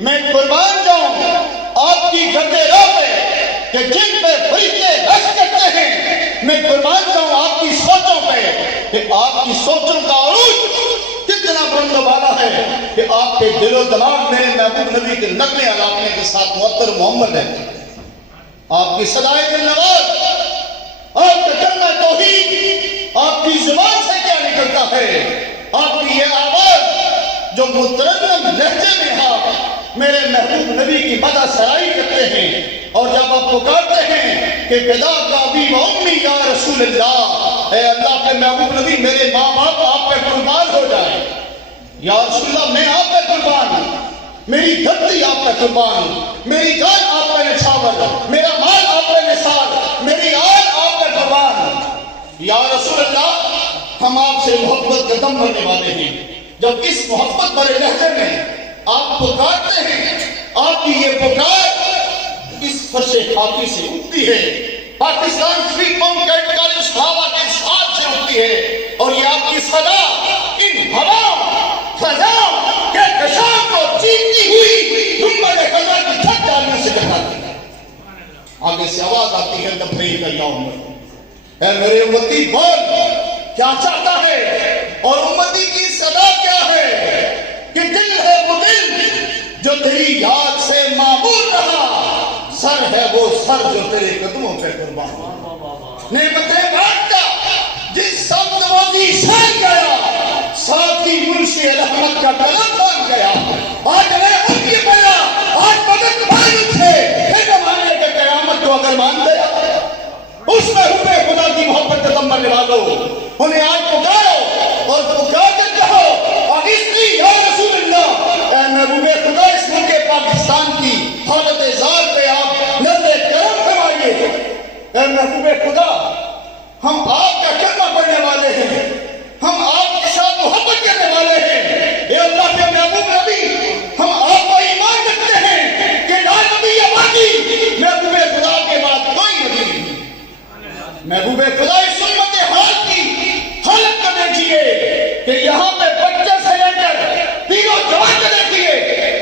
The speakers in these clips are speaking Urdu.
میں قربان جاؤں آپ کی گردے راہ پہ کہ جن پہ فرشتے رش کرتے ہیں، میں قربان جاؤں آپ کی سوچوں پہ کہ آپ کی سوچوں کا عروج کتنا بلند و بالا ہے کہ آپ کے دل و دماغ میں محبوب نبی کے نغمے علاقے کے ساتھ معطر محمد ہے۔ آپ کی صدائے دل نواز، آپ کا کلمہ توحید آپ کی زبان سے کیا نکلتا ہے؟ آپ کی یہ آواز جو مترنم لہجے میں آپ میرے محبوب نبی کی مدح سرائی کرتے ہیں، اور جب آپ پکارتے ہیں کہ فدا کا ابی و امی یا رسول اللہ، اے اللہ کے محبوب نبی میرے ماں باپ آپ پہ قربان ہو جائیں، یا رسول اللہ میں آپ پہ قربان ہوں، میری دھرتی آپ پہ قربان، میری جان آپ پہ نچھاور، میرا مال آپ پہ نثار، میری آل آپ پہ قربان، یا رسول اللہ ہم آپ سے محبت کا دم بھرنے والے ہیں۔ جب اس محبت بھرے لہجے میں آپ پکارتے ہیں، آپ کی یہ پکار اس فرش خاکی سے اٹھتی ہے، پاکستان فری قوم کالج صحابہ کے ساتھ سے اٹھتی ہے، اور یہ آپ کی صدا ان ہواؤں فضاؤں کے کشاف کو چیختی ہوئی گنبد خزاں کی چھت ڈالنے سے ٹکراتی ہے۔ آگے سے آواز آتی ہے لبیک یا امت، اے میرے امتی بول کیا چاہتا ہے، اور امتی کی صدا کیا ہے کہ دل ہے وہ دل جو تیری یاد سے معمور رہا، سر ہے وہ سر جو تیرے قدموں پہ قربان، نعمتیں بانٹتا جس سب نوازی شان گیا، ساتھی منشی رحمت کا قلم بن گیا، آج میں ان کی بنا آج مدد بھائی اٹھے، پھر زمانے کے قیامت کو اگر مان گیا اس میں حب خدا کی محبت کا دم بننے والوں انہیں آج پکارو اور پکار کے کہو اور اس لیے یا رسول اللہ، اے محبوب خدا اس ملک پاکستان کی حالت زار پہ آپ نظر کرم فرمائیے۔ اے محبوب خدا ہم آپ کا کلمہ پڑھنے والے ہیں، ہم آپ کے ساتھ محبت کرنے والے ہیں، اے اللہ کے محبوب نبی ہم آپ کو ایمان رکھتے ہیں کہ لا نبی باقی محبوب خدا کے بعد کوئی نبی نہیں۔ محبوب خدا اس امت حال کی حالت کو دیکھیے کہ یہاں پہ بچے سے لے کر تینوں جوان کو دیکھیے،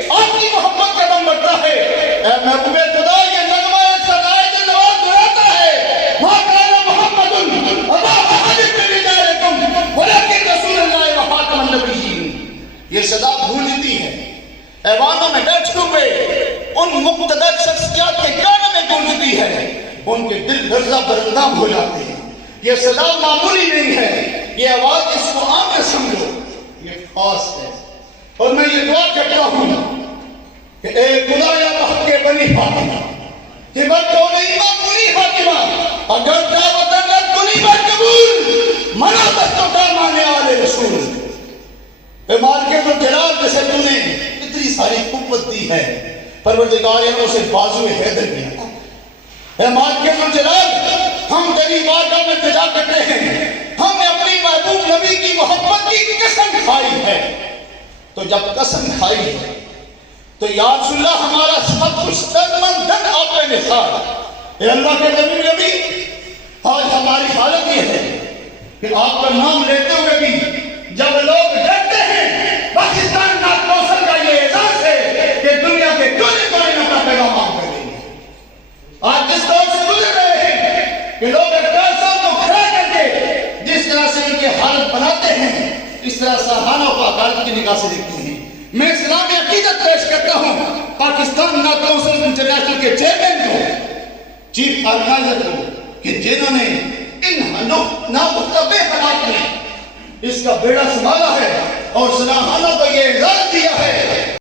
آپ کی محبت کا دم بڑھتا ہے۔ اے محبوب خدا یہ نغمہ صدائے دل نواز دہراتا ہے، ماں کان محمد ابا احد من رجالکم ولکن رسول اللہ و خاتم النبیین، یہ صدا گونجتی ہے ایوانوں میں بیٹھے ہوئے ان مقتدر شخصیات کے کانوں میں گونجتی ہے، ان کے دل لرزہ برندام ہو جاتے ہیں۔ یہ صدا معمولی نہیں ہے، یہ آواز اس قرآن میں سمجھو یہ خاص ہے، اور میں یہ دعا کرتا ہوں کہ اے خدا یا وحق کے بنی فاطمہ کہ بلکہ نہیں معمولی فاطمہ اگر دعوت اللہ کنی بر قبول منا دستوں کا مانے والے رسول، اے مالک الجلال جسے تو نے اتنی ساری قوت دی ہے، پروردگار نے اسے بازو حیدر دیا تھا۔ اے مالک الجلال ہم تیری بارگاہ میں التجا کرتے ہیں، ہم نے اپنی محبوب نبی کی محبت کی قسم کھائی ہے، تو جب قسم کھائی ہے تو یا رسول اللہ ہمارا سب کچھ تن من دھن آپ پہ نثار۔ اے اللہ کے نبی آج ہماری حالت یہ ہے کہ آپ کا نام لیتے ہوئے بھی جب لوگ ڈرتے ہیں پاکستان نعت موصل کا یہ اعزاز ہے کہ دنیا کے کونے کونے میں اپنا پیغام آپ کریں گے۔ آج جس دور سے گزر رہے ہیں کہ لوگ اقتدار صاحب کو کھڑا کر کے جس طرح سے ان کے حالت بناتے ہیں، اس طرح سرحانوں کو عدالت کی نگاہ سے دیکھتے ہیں۔ میں اسلامی عقیدت پیش کرتا ہوں پاکستان نعت موصل انٹرنیشنل کے چیئرمین کو، چیف آرگنائزر کو، کہ جنہوں نے ان ناپختہ حالات میں اس کا بیڑا سنبھالا ہے اور سرحانوں کو یہ اعزاز دیا ہے